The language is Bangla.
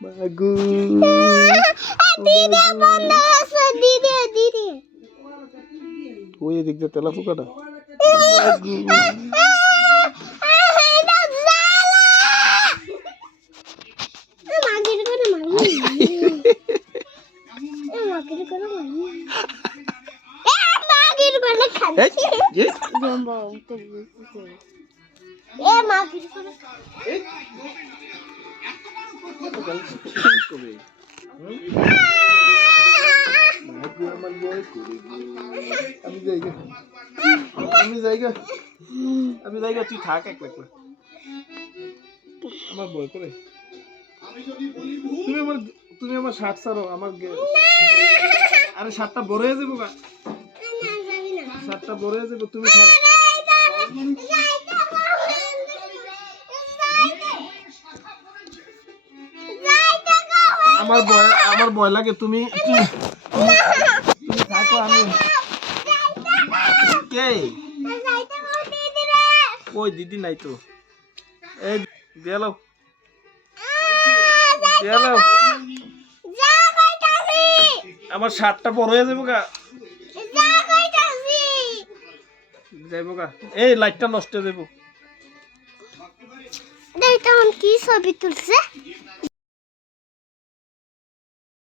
মাগু দিদি বন্ধ আছে দিদি ওই দিক দিয়ে তেলা পোকাটা আমি যাই তুই থাক এক লাখ আমার বই করে তুমি আমার শার্ট ছাড়ো আমার আরে শার্টটা বড় হয়ে যাবো গা শার্টটা বড় হয়ে যাবো তুমি থাক আমার ভয় লাগে তুমি থাকো আমি কে ওই দিদি নাই তো এই গেলো আমার শার্টটা বড় হয়ে যাবো গা যাইবো গা এই লাইটটা নষ্ট হয়ে যাবো কি ছবি তুলছে